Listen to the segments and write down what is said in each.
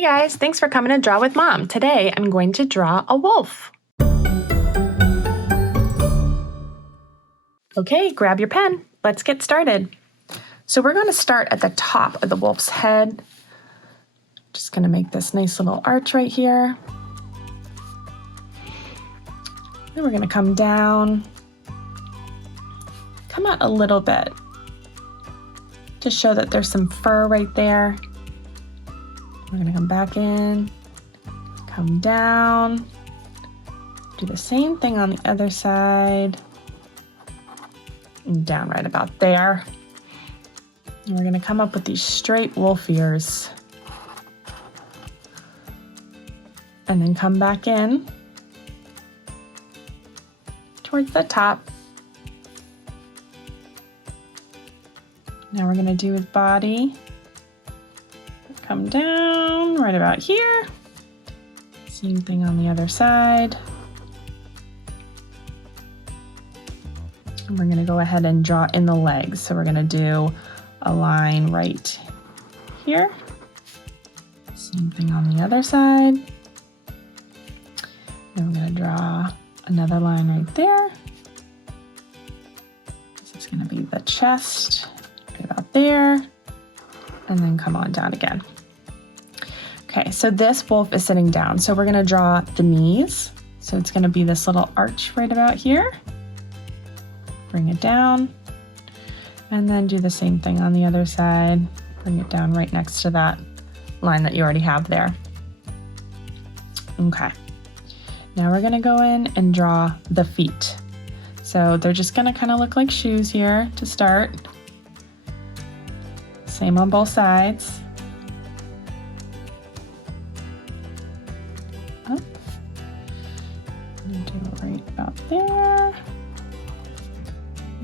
Hey guys, thanks for coming to Draw with Mom. Today I'm going to draw a wolf. Okay, grab your pen. Let's get started. So we're going to start at the top of the wolf's head. Just going to make this nice little arch right here. Then we're going to come down, come out a little bit to show that there's some fur right there. We're going to come back in, come down, do the same thing on the other side, and down right about there. And we're going to come up with these straight wolf ears. And then come back in towards the top. Now we're going to do his body. Come down right about here. Same thing on the other side. And we're going to go ahead and draw in the legs. So we're going to do a line right here. Same thing on the other side. Then we're going to draw another line right there. This is going to be the chest right about there. And then come on down again. Okay, so this wolf is sitting down. So we're gonna draw the knees. So it's gonna be this little arch right about here. Bring it down. And then do the same thing on the other side. Bring it down right next to that line that you already have there. Okay, now we're gonna go in and draw the feet. So they're just gonna kind of look like shoes here to start. Same on both sides. Up. And do it right about there.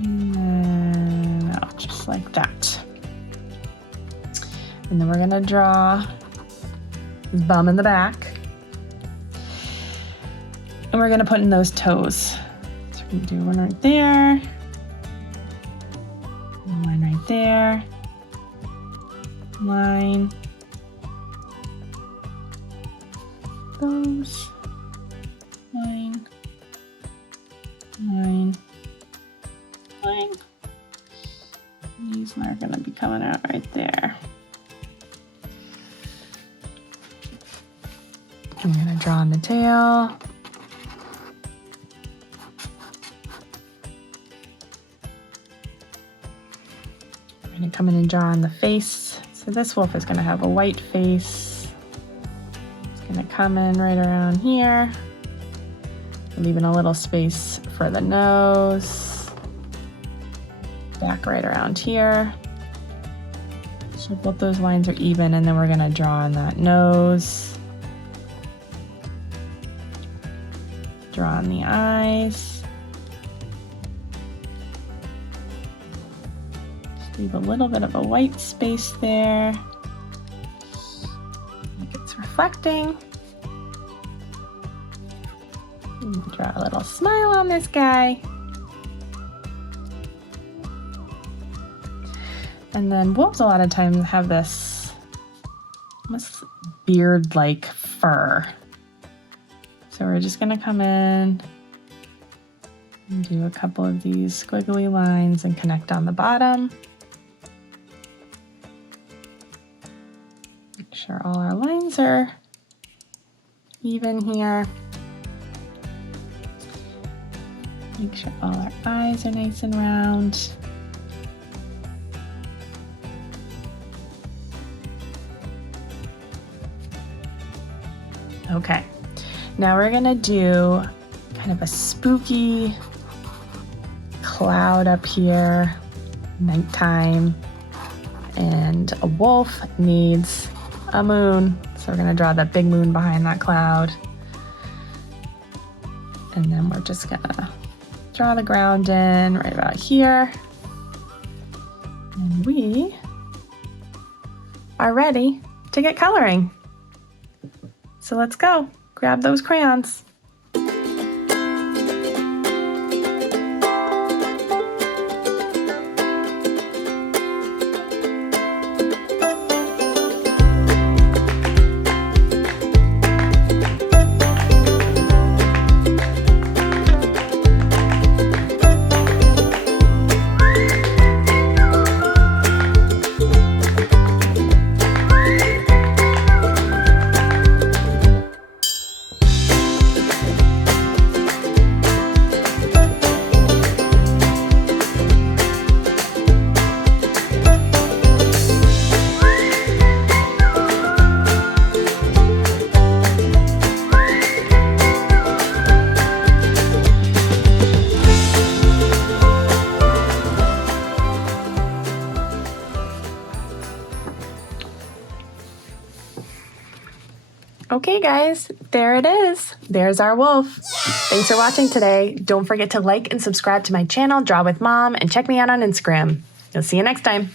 And then out just like that. And then we're gonna draw his bum in the back. And we're gonna put in those toes. So we're gonna do one right there. One right there. Line, those, line, line, line. These are going to be coming out right there. I'm going to draw on the tail. I'm going to come in and draw on the face. So this wolf is going to have a white face. It's going to come in right around here, leaving a little space for the nose. Back right around here. So both those lines are even, and then we're going to draw on that nose. Draw on the eyes. Leave a little bit of a white space there. Like it's reflecting. Draw a little smile on this guy. And then wolves a lot of times have this almost beard-like fur. So we're just gonna come in and do a couple of these squiggly lines and connect on the bottom. Make sure all our lines are even here. Make sure all our eyes are nice and round. Okay, now we're gonna do kind of a spooky cloud up here, nighttime, and a wolf needs a moon. So we're gonna draw that big moon behind that cloud. And then we're just gonna draw the ground in right about here. And we are ready to get coloring. So let's go. Grab those crayons. Okay, guys, there it is. There's our wolf. Thanks for watching today. Don't forget to like and subscribe to my channel, Draw with Mom, and check me out on Instagram. I'll see you next time.